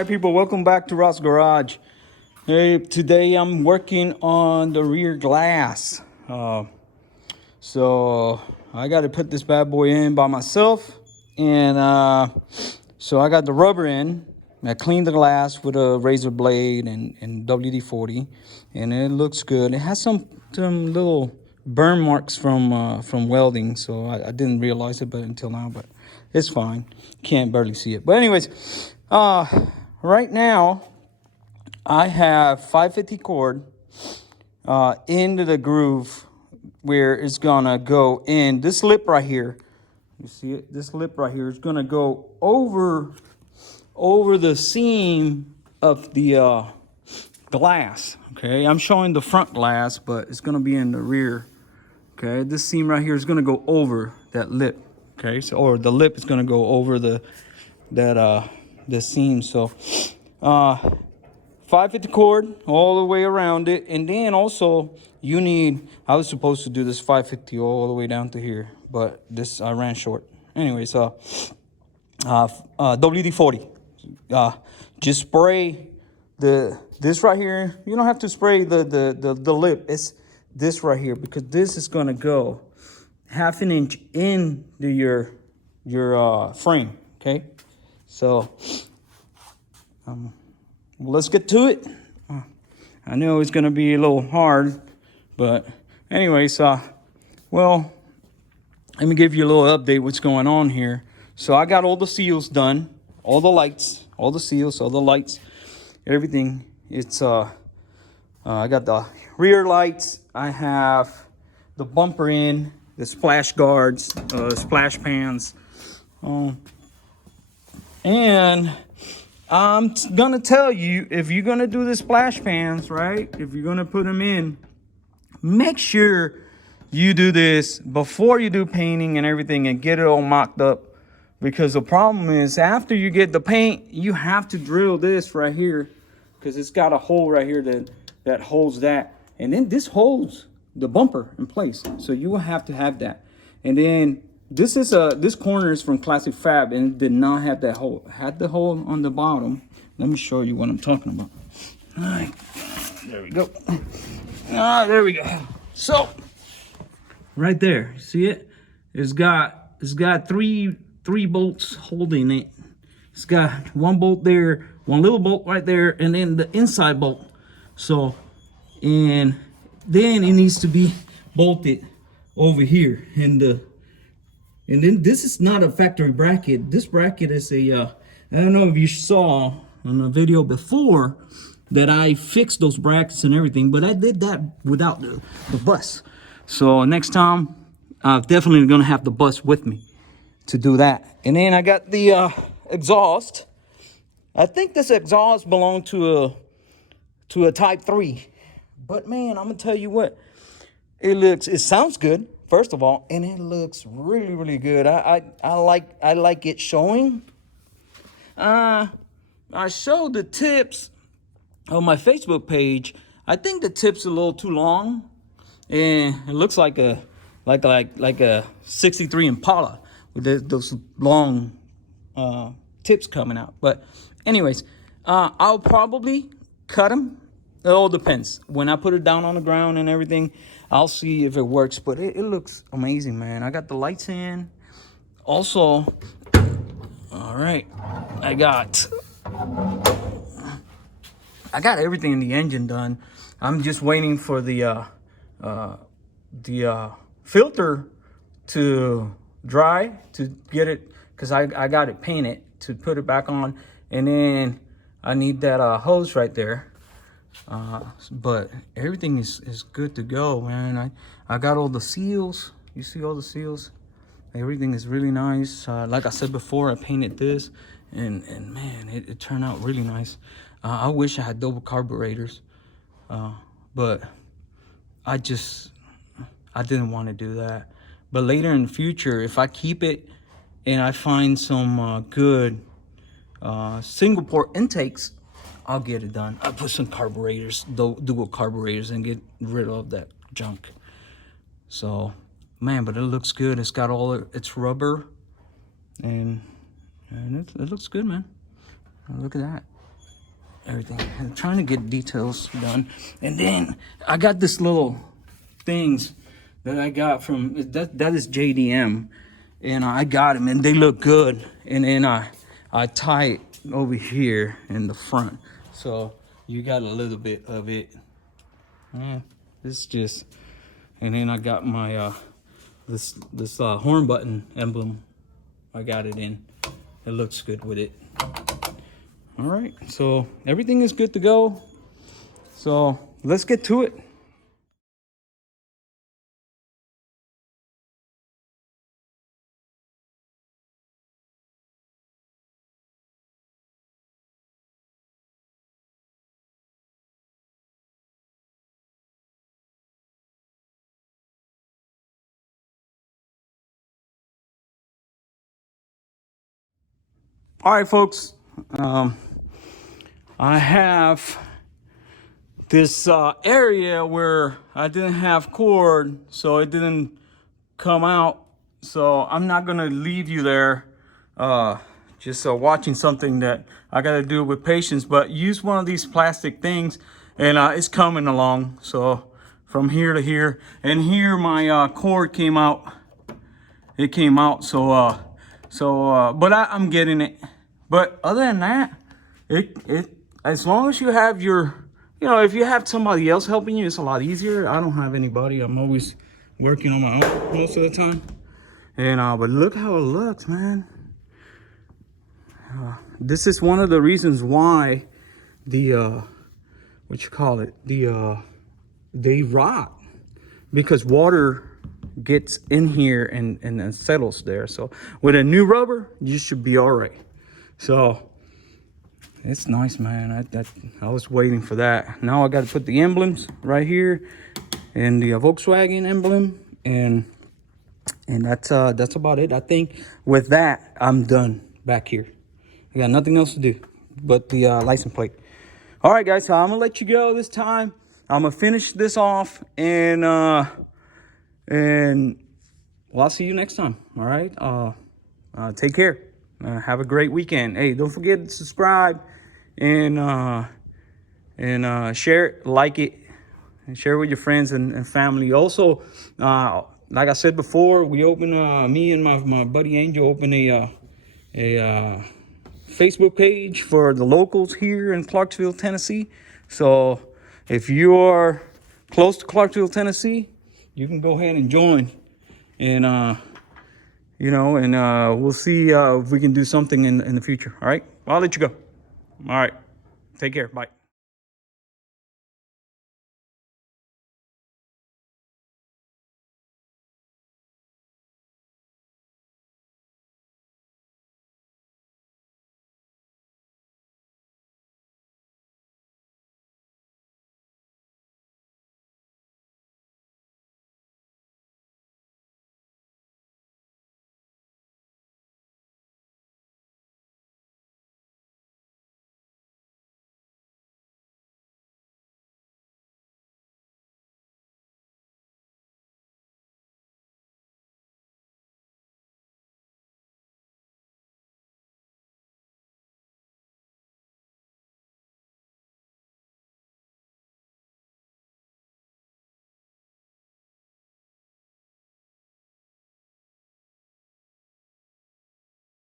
Hi people, welcome back to Ross Garage. Hey, today I'm working on the rear glass. So I got to put this bad boy in by myself, and so I got the rubber in. I cleaned the glass with a razor blade and WD-40, and it looks good. It has some little burn marks from welding, so I didn't realize it but until now, but it's fine. Can't barely see it. But anyways, right now I have 550 cord into the groove where it's gonna go in. This lip right here, you see it? This lip right here is gonna go over the seam of the glass. Okay, I'm showing the front glass, but it's gonna be in the rear. Okay, this seam right here is gonna go over that lip. Okay, so or the lip is gonna go over the seam. So 550 cord all the way around it, and then also you need, I was supposed to do this 550 all the way down to here, but this I ran short. Anyways, WD-40. Just spray this right here. You don't have to spray the lip. It's this right here, because this is gonna go 1/2 inch into your frame. Okay, so let's get to it. I know it's gonna be a little hard, but anyways, well, let me give you a little update what's going on here. So I got all the seals done, all the lights, all the seals, all the lights, everything. It's I got the rear lights. I have the bumper in, the splash guards, splash pans, and I'm gonna tell you, if you're gonna do the splash pans, right? If you're gonna put them in, make sure you do this before you do painting and everything and get it all mocked up. Because the problem is, after you get the paint, you have to drill this right here, because it's got a hole right here that holds that. And then this holds the bumper in place. So you will have to have that. And then this corner is from Classic Fab, and it did not have that hole. It had the hole on the bottom. Let me show you what I'm talking about. All right, there we go. There we go. So right there, see it? It's got three bolts holding it. It's got one bolt there, one little bolt right there, and then the inside bolt. So, and then it needs to be bolted over here, and then this is not a factory bracket. This bracket is a I don't know if you saw on a video before that I fixed those brackets and everything, but I did that without the bus. So next time I'm definitely gonna have the bus with me to do that. And then I got the exhaust. I think this exhaust belonged to a Type 3, but man, I'm gonna tell you what, it sounds good, first of all, and it looks really, really good. I like it showing. I showed the tips on my Facebook page. I think the tip's a little too long, and it looks like a 63 Impala with those long tips coming out. But anyways, I'll probably cut them. It all depends. When I put it down on the ground and everything, I'll see if it works. But it looks amazing, man. I got the lights in. Also, all right, I got everything in the engine done. I'm just waiting for the filter to dry to get it, because I got it painted to put it back on, and then I need that hose right there. But everything is good to go, man. I got all the seals. You see all the seals? Everything is really nice. Like I said before, I painted this, and man, it turned out really nice. I wish I had double carburetors, but I didn't want to do that. But later in the future, if I keep it and I find some good single port intakes, I'll get it done. I'll put some carburetors, dual carburetors, and get rid of that junk. So, man, but it looks good. It's got all its rubber, and it looks good, man. Look at that. everything. I'm trying to get details done. And then I got this little things that I got from, that is JDM. And I got them and they look good. And then I tie it over here in the front. So you got a little bit of it. Yeah, it's just, and then I got my, this horn button emblem. I got it in. It looks good with it. All right, so everything is good to go. So let's get to it. All right, folks. I have this area where I didn't have cord, so it didn't come out. So I'm not gonna leave you there just watching something that I gotta do with patience, but use one of these plastic things and it's coming along. So from here to here, and here my cord came out. It came out, but I'm getting it. But other than that, it as long as you have your, if you have somebody else helping you, it's a lot easier. I don't have anybody. I'm always working on my own most of the time. And but look how it looks, man. This is one of the reasons why the they rot, because water gets in here and settles there. So with a new rubber, you should be all right. So it's nice, man. I was waiting for that. Now I got to put the emblems right here, and the Volkswagen emblem, and that's about it. I think with that, I'm done back here. I got nothing else to do but the license plate. All right, guys. So I'm gonna let you go this time. I'm gonna finish this off, and well, I'll see you next time. All right. Take care. Have a great weekend. Hey, don't forget to subscribe and share it, like it, and share it with your friends and family. Also, like I said before, we open me and my buddy Angel open a Facebook page for the locals here in Clarksville, Tennessee. So if you are close to Clarksville, Tennessee, you can go ahead and join. And we'll see if we can do something in the future. All right. Well, I'll let you go. All right. Take care. Bye.